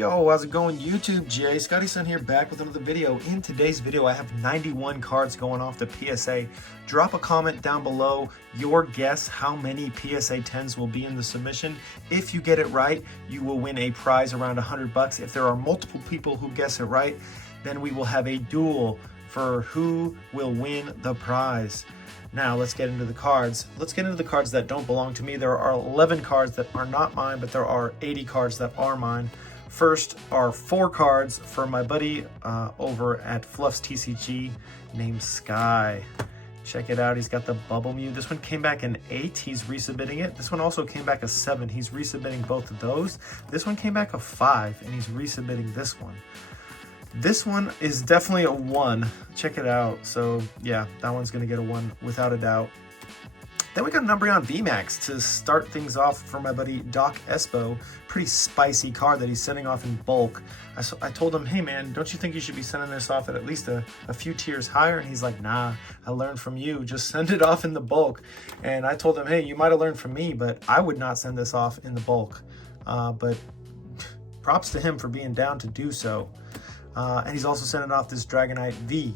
Yo, how's it going YouTube? Jay Scotty Son here, back with another video. In today's video, I have 91 cards going off the PSA. Drop a comment down below your guess how many PSA 10s will be in the submission. If you get it right, you will win a prize around $100. If there are multiple people who guess it right, then we will have a duel for who will win the prize. Now let's get into the cards. Let's get into the cards that don't belong to me. There are 11 cards that are not mine, but there are 80 cards that are mine. First are 4 cards for my buddy over at Fluff's TCG named Sky. Check it out. He's got the Bubble Mew. This one came back an 8. He's resubmitting it. This one also came back a 7. He's resubmitting both of those. This one came back a 5, and he's resubmitting this one. This one is definitely a 1. Check it out. So yeah, that one's going to get a 1 without a doubt. Then we got an Umbreon VMAX to start things off for my buddy Doc Espo. Pretty spicy card that he's sending off in bulk. I told him, hey man, don't you think you should be sending this off at least a few tiers higher? And he's like, nah, I learned from you. Just send it off in the bulk. And I told him, hey, you might have learned from me, but I would not send this off in the bulk. But props to him for being down to do so. And he's also sending off this Dragonite V.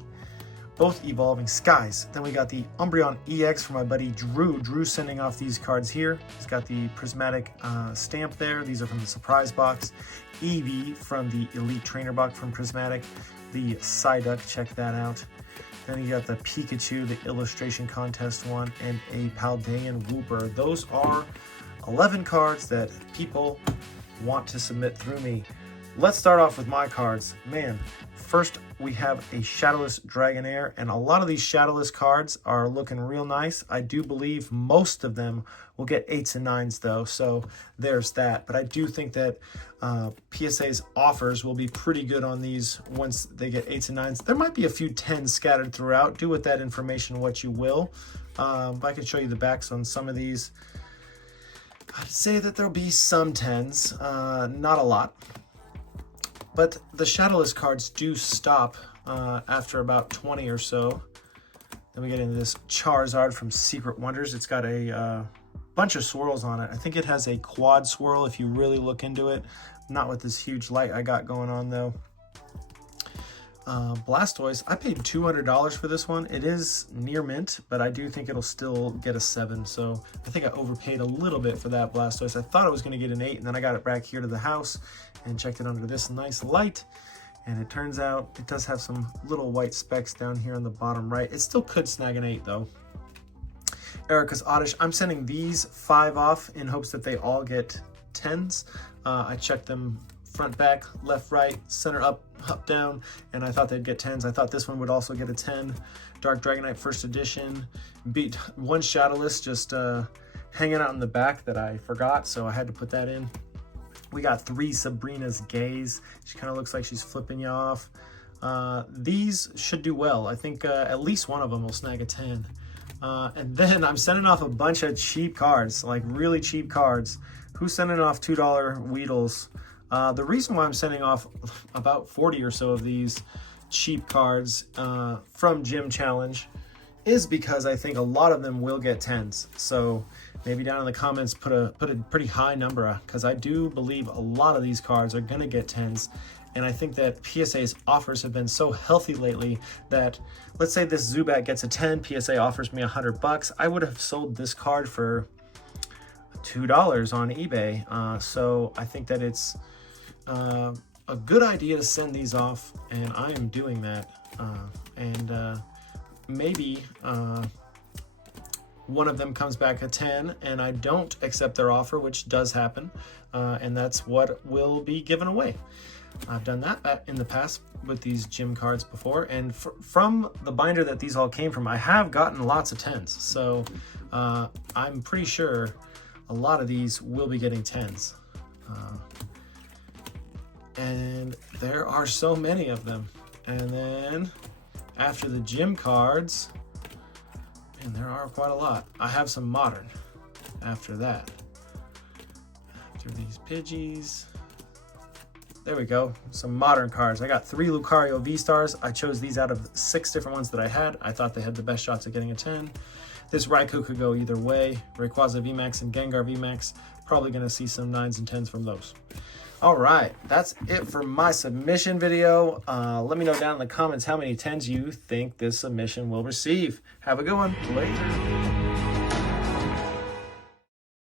Both evolving skies. Then we got the Umbreon EX for my buddy Drew. Drew sending off these cards here. He's got the prismatic stamp there. These are from the surprise box. Eevee from the elite trainer box from prismatic. The Psyduck, check that out. Then you got the Pikachu, the illustration contest one, and a Paldean Wooper. Those are 11 cards that people want to submit through me. Let's start off with my cards. Man, first we have a Shadowless Dragonair, and a lot of these Shadowless cards are looking real nice. I do believe most of them will get 8s and 9s though, so there's that. But I do think that PSA's offers will be pretty good on these once they get 8s and 9s. There might be a few 10s scattered throughout. Do with that information what you will. But I can show you the backs on some of these. I'd say that there'll be some 10s, not a lot. But the Shadowless cards do stop after about 20 or so. Then we get into this Charizard from Secret Wonders. It's got a bunch of swirls on it. I think it has a quad swirl if you really look into it. Not with this huge light I got going on though. Blastoise, I paid $200 for this one. It is near mint, but I do think it'll still get a 7. So I think I overpaid a little bit for that Blastoise. I thought I was going to get an 8, and then I got it back here to the house and checked it under this nice light. And it turns out it does have some little white specks down here on the bottom right. It still could snag an 8 though. Erica's Oddish, I'm sending these 5 off in hopes that they all get 10s. I checked them front, back, left, right, center, up, down, and I thought they'd get 10s. I thought this one would also get a 10. Dark Dragonite First Edition. Beat one Shadowless just hanging out in the back that I forgot, so I had to put that in. We got 3 Sabrina's Gaze. She kind of looks like she's flipping you off. These should do well. I think at least one of them will snag a 10. And then I'm sending off a bunch of cheap cards, like really cheap cards. Who's sending off $2 Weedles? The reason why I'm sending off about 40 or so of these cheap cards from Gym Challenge is because I think a lot of them will get 10s. So maybe down in the comments put a pretty high number, because I do believe a lot of these cards are going to get 10s. And I think that PSA's offers have been so healthy lately that, let's say this Zubat gets a 10, PSA offers me $100. I would have sold this card for $2 on eBay. So I think that it's a good idea to send these off, and I am doing that. Maybe one of them comes back a 10 and I don't accept their offer, which does happen, and that's what will be given away. I've done that in the past with these gym cards before, and from the binder that these all came from, I have gotten lots of 10s. So I'm pretty sure a lot of these will be getting 10s. And there are so many of them. And then after the gym cards, and there are quite a lot, I have some modern after that. After these Pidgeys, There we go. Some modern cards. I got 3 Lucario V-Stars. I chose these out of 6 different ones that I had. I thought they had the best shots at getting a 10. This Raikou could go either way. Rayquaza VMAX and Gengar VMAX. Probably going to see some 9s and 10s from those. All right, that's it for my submission video. Let me know down in the comments how many 10s you think this submission will receive. Have a good one. Later.